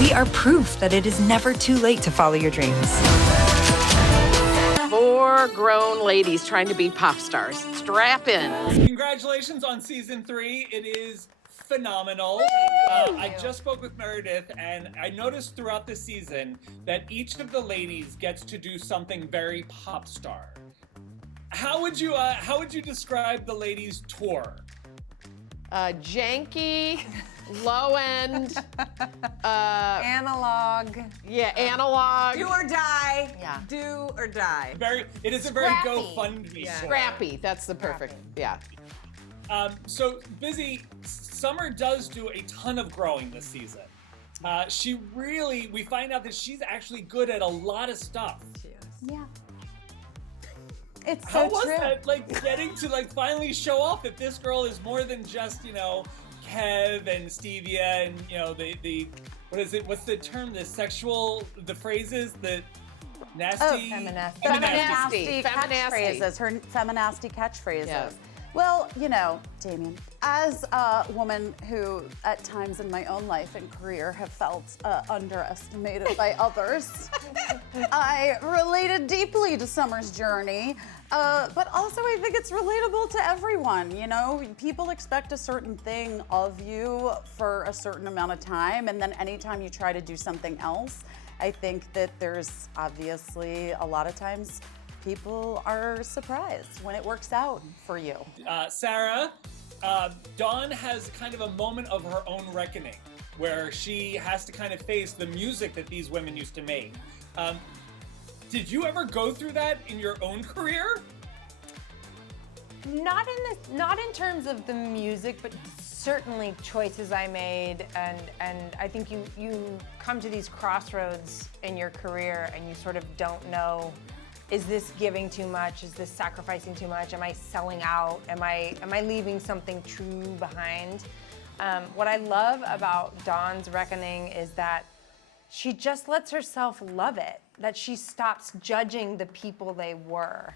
We are proof that it is never too late to follow your dreams. 4 grown ladies trying to be pop stars. Strap in. Congratulations on season 3. It is phenomenal. I just spoke with Meredith, and I noticed throughout the season that each of the ladies gets to do something very pop star. How would you describe the ladies' tour? Janky, low end, Analog. yeah, analog. Do or die. Yeah. Do or die. It is a very Scrappy. GoFundMe tour. Scrappy, that's the perfect, yeah. So Busy, Summer does do a ton of growing this season. We find out that she's actually good at a lot of stuff. Yeah. It's How so was true. that, getting to finally show off that this girl is more than just, Kev and Stevia and, the what is it? What's the term? The phrases, the nasty? Feminasty. Feminasty. Catchphrases, her feminasty catchphrases. Yeah. Well, Damien, as a woman who at times in my own life and career have felt underestimated by others, I related deeply to Summer's journey, but also I think it's relatable to everyone. People expect a certain thing of you for a certain amount of time, and then anytime you try to do something else, I think that there's obviously a lot of times people are surprised when it works out for you. Sarah, Dawn has kind of a moment of her own reckoning where she has to kind of face the music that these women used to make. Did you ever go through that in your own career? Not in terms of the music, but certainly choices I made, and I think you come to these crossroads in your career and you sort of don't know, is this giving too much? Is this sacrificing too much? Am I selling out? Am I leaving something true behind? What I love about Dawn's reckoning is that she just lets herself love it, that she stops judging the people they were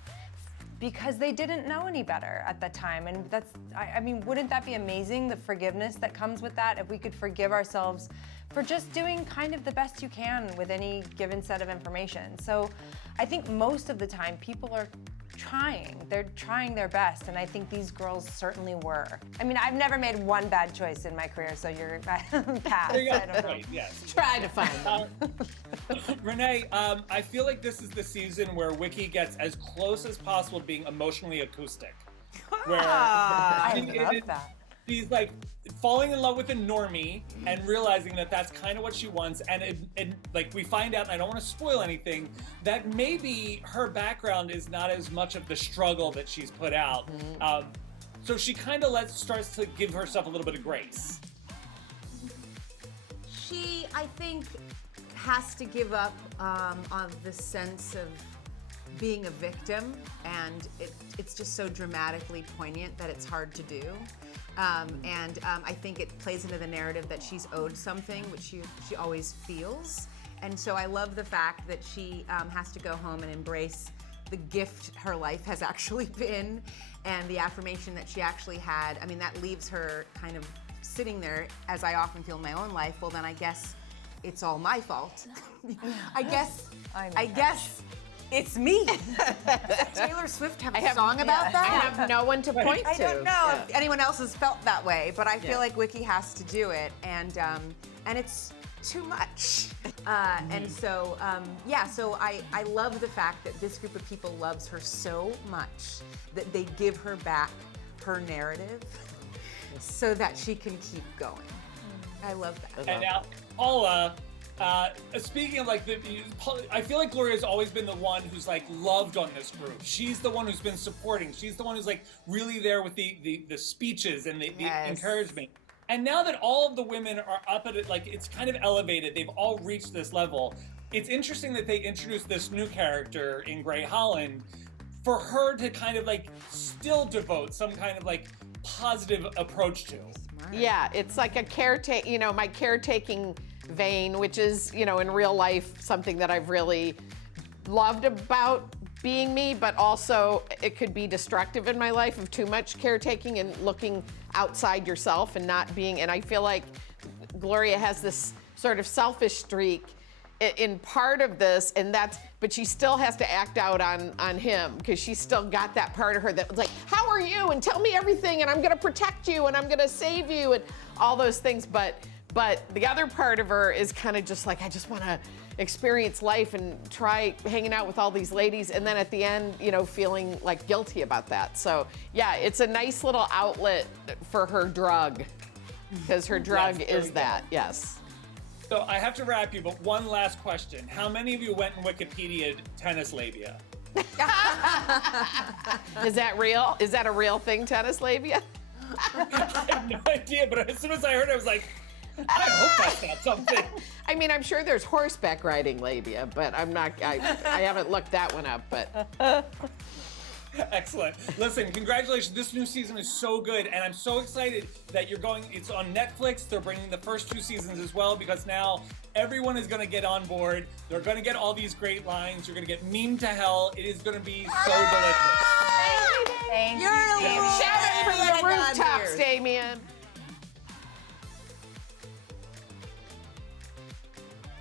because they didn't know any better at the time. And wouldn't that be amazing, the forgiveness that comes with that, if we could forgive ourselves for just doing kind of the best you can with any given set of information. So I think most of the time people are they're trying their best, and I think these girls certainly were. I've never made one bad choice in my career, so you're past. I don't know. Right, yes. Try to find them. Renee, I feel like this is the season where Wiki gets as close as possible to being emotionally acoustic. Where I love that. She's falling in love with a normie and realizing that that's kind of what she wants, and we find out, and I don't want to spoil anything, that maybe her background is not as much of the struggle that she's put out. So she kind of starts to give herself a little bit of grace. She, I think, has to give up on the sense of being a victim, and it's just so dramatically poignant that it's hard to do. I think it plays into the narrative that she's owed something, which she always feels. And so I love the fact that she has to go home and embrace the gift her life has actually been, and the affirmation that she actually had. That leaves her kind of sitting there, as I often feel in my own life. Well, then I guess it's all my fault. I guess it's me. Does Taylor Swift have a song about that? I have no one to point to. I don't know if anyone else has felt that way, but I feel like Wiki has to do it, and it's too much. And so, so I love the fact that this group of people loves her so much that they give her back her narrative so that she can keep going. I love that. And now, Paula, speaking of I feel like Gloria's always been the one who's loved on this group. She's the one who's been supporting. She's the one who's really there with the speeches and the encouragement. And now that all of the women are up at it, it's kind of elevated, they've all reached this level. It's interesting that they introduced this new character in Grey Holland for her to kind of still devote some kind of positive approach to. Yeah, it's like a caretaking, my caretaking vein, which is, in real life, something that I've really loved about being me, but also it could be destructive in my life of too much caretaking and looking outside yourself and not being, and I feel like Gloria has this sort of selfish streak in part of this, and but she still has to act out on him because she's still got that part of her that was like, how are you? And tell me everything, and I'm gonna protect you, and I'm gonna save you, and all those things. But the other part of her is kind of just like, I just wanna experience life and try hanging out with all these ladies, and then at the end, you know, feeling like guilty about that. So yeah, it's a nice little outlet for her drug, because her drug is that, yes. So I have to wrap you, but one last question. How many of you went and Wikipedia'd tennis labia? Is that real? Is that a real thing, tennis labia? I have no idea, but as soon as I heard it, I was like, I hope that's not something. I mean, I'm sure there's horseback riding labia, but I haven't looked that one up, but. Excellent. Listen, congratulations. This new season is so good, and I'm so excited that it's on Netflix. They're bringing the first 2 seasons as well, because now everyone is going to get on board. They're going to get all these great lines. You're going to get meme to hell. It is going to be so delicious. Thank you. You're a Damien. little Shout it from I the got rooftops, here. Damien.